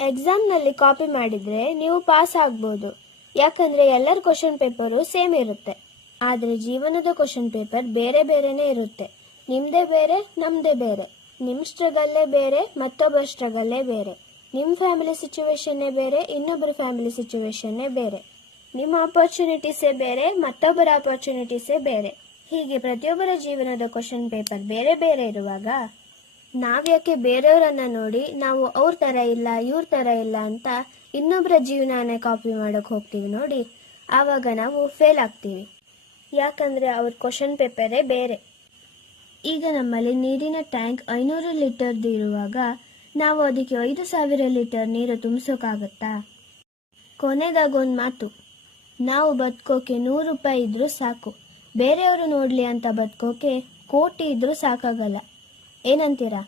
ಎಕ್ಸಾಮ್ನಲ್ಲಿ copy ಮಾಡಿದರೆ ನೀವು pass ಆಗ್ಬೋದು, ಯಾಕಂದರೆ ಎಲ್ಲರ ಕ್ವಶನ್ ಪೇಪರು ಸೇಮ್ ಇರುತ್ತೆ. ಆದರೆ ಜೀವನದ ಕ್ವಶನ್ ಪೇಪರ್ ಬೇರೆ ಬೇರೆನೇ ಇರುತ್ತೆ. ನಿಮ್ಮದೇ ಬೇರೆ, ನಮ್ಮದೇ ಬೇರೆ. ನಿಮ್ಮ ಸ್ಟ್ರಗಲ್ಲೇ ಬೇರೆ, ಮತ್ತೊಬ್ಬರ ಸ್ಟ್ರಗಲ್ಲೇ ಬೇರೆ. ನಿಮ್ಮ ಫ್ಯಾಮಿಲಿ ಸಿಚುವೇಶನ್ನೇ ಬೇರೆ, ಇನ್ನೊಬ್ಬರ ಫ್ಯಾಮಿಲಿ ಸಿಚುವೇಶನ್ನೇ ಬೇರೆ. ನಿಮ್ಮ ಆಪರ್ಚುನಿಟೀಸೇ ಬೇರೆ, ಮತ್ತೊಬ್ಬರ ಆಪರ್ಚುನಿಟೀಸೇ ಬೇರೆ. ಹೀಗೆ ಪ್ರತಿಯೊಬ್ಬರ ಜೀವನದ ಕ್ವಶನ್ ಪೇಪರ್ ಬೇರೆ ಬೇರೆ ಇರುವಾಗ ನಾವ್ಯಾಕೆ ಬೇರೆಯವರನ್ನ ನೋಡಿ ನಾವು ಅವ್ರ ಥರ ಇಲ್ಲ ಇವ್ರ ಥರ ಇಲ್ಲ ಅಂತ ಇನ್ನೊಬ್ಬರ ಜೀವನನೇ ಕಾಪಿ ಮಾಡೋಕೆ ಹೋಗ್ತೀವಿ ನೋಡಿ, ಆವಾಗ ನಾವು ಫೇಲ್ ಆಗ್ತೀವಿ. ಯಾಕಂದರೆ ಅವ್ರ ಕ್ವಶನ್ ಪೇಪರೇ ಬೇರೆ. ಈಗ ನಮ್ಮಲ್ಲಿ ನೀರಿನ ಟ್ಯಾಂಕ್ 500 ಲೀಟರ್ದು ಇರುವಾಗ ನಾವು ಅದಕ್ಕೆ 5,000 ಲೀಟರ್ ನೀರು ತುಂಬಿಸೋಕ್ಕಾಗತ್ತಾ? ಕೊನೆದಾಗೊಂದು ಮಾತು, ನಾವು ಬದುಕೋಕೆ 100 ರೂಪಾಯಿ ಇದ್ರೂ ಸಾಕು, ಬೇರೆಯವರು ನೋಡಲಿ ಅಂತ ಬದುಕೋಕೆ ಕೋಟಿ ಇದ್ರೂ ಸಾಕಾಗಲ್ಲ. ಏನಂತೀರಾ?